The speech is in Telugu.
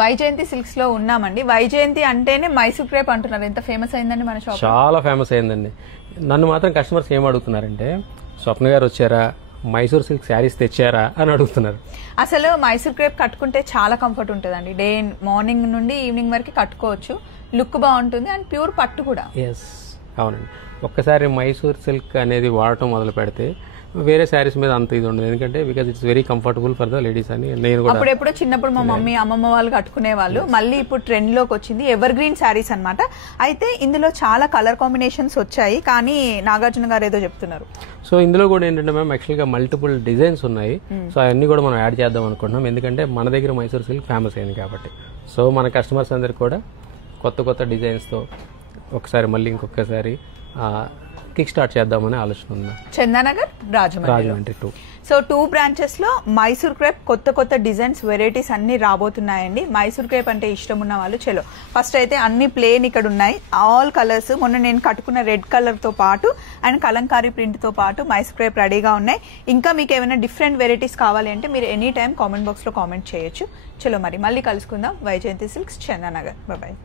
వైజయంతి సిల్క్స్ లో ఉన్నామండి. వైజయంతి అంటేనే మైసూర్ క్రేప్ అంటున్నారు. ఎంత ఫేమస్ అయిందండి మన షాప్? చాలా ఫేమస్ అయిందండి. నన్ను మాత్రం కస్టమర్స్ ఏం అడుగుతున్నారంటే, స్వప్న గారు వచ్చారా, మైసూర్ సిల్క్ శారీస్ తెచ్చారా అని అడుగుతున్నారు. అసలు మైసూర్ క్రేప్ కట్టుకుంటే చాలా కంఫర్ట్ ఉంటుందండి. డే మార్నింగ్ నుండి ఈవినింగ్ వరకు కట్టుకోవచ్చు. లుక్ బాగుంటుంది అండ్ ప్యూర్ పట్టు కూడా. ఎస్, అవునండి. ఒక్కసారి మైసూర్ సిల్క్ అనేది వాడటం మొదలు పెడితే వేరే శారీస్ మీద అంత ఇది ఉండదు. ఎందుకంటే because it's very comfortable for the ladies అని నేను కూడా అప్పుడెప్పుడు చిన్నప్పుడు మా మమ్మీ అమ్మమ్మ వాళ్ళు కట్టుకునే వాళ్ళు. మళ్ళీ ఇప్పుడు ట్రెండ్ లోకి వచ్చింది ఎవర్ గ్రీన్ శారీస్ అన్నమాట. అయితే ఇందులో చాలా కలర్ కాంబినేషన్స్ వచ్చాయి. కానీ నాగార్జున గారు ఏదో చెప్తున్నారు. సో ఇందులో కూడా ఏంటంటే మ్యామ్ యాక్చువల్గా మల్టిపుల్ డిజైన్స్ ఉన్నాయి. సో అవన్నీ కూడా మనం యాడ్ చేద్దాం అనుకుంటున్నాం. ఎందుకంటే మన దగ్గర మైసూర్ సిల్క్ ఫేమస్ అయింది కాబట్టి. సో మన కస్టమర్స్ అందరికి కూడా కొత్త కొత్త డిజైన్స్తో ఒకసారి మళ్ళీ ఇంకొకసారి కిక్ స్టార్ట్ చేద్దామని ఆలోచన ఉంది. చందానగర్, రాజమండ్రి 2. సో 2 బ్రాంచెస్ లో మైసూర్ క్రేప్ కొత్త కొత్త డిజైన్స్ వెరైటీస్ అన్ని రాబోతున్నాయండి. మైసూర్ క్రేప్ అంటే ఇష్టం ఉన్న వాళ్ళు చలో ఫస్ట్ అయితే అన్ని ప్లేన్ ఇక్కడ ఉన్నాయి. ఆల్ కలర్స్ మొన్న నేను కట్టుకున్న రెడ్ కలర్ తో పాటు అండ్ కలంకారీ ప్రింట్ తో పాటు మైసూర్ క్రేప్ రెడీగా ఉన్నాయి. ఇంకా మీకు ఏమైనా డిఫరెంట్ వెరైటీస్ కావాలి అంటే మీరు ఎనీ టైం కామెంట్ బాక్స్ లో కామెంట్ చేయొచ్చు. చలో మరి మళ్ళీ కలుసుకుందాం. వైజయంతి సిల్క్స్, చందానగర్. బాయ్.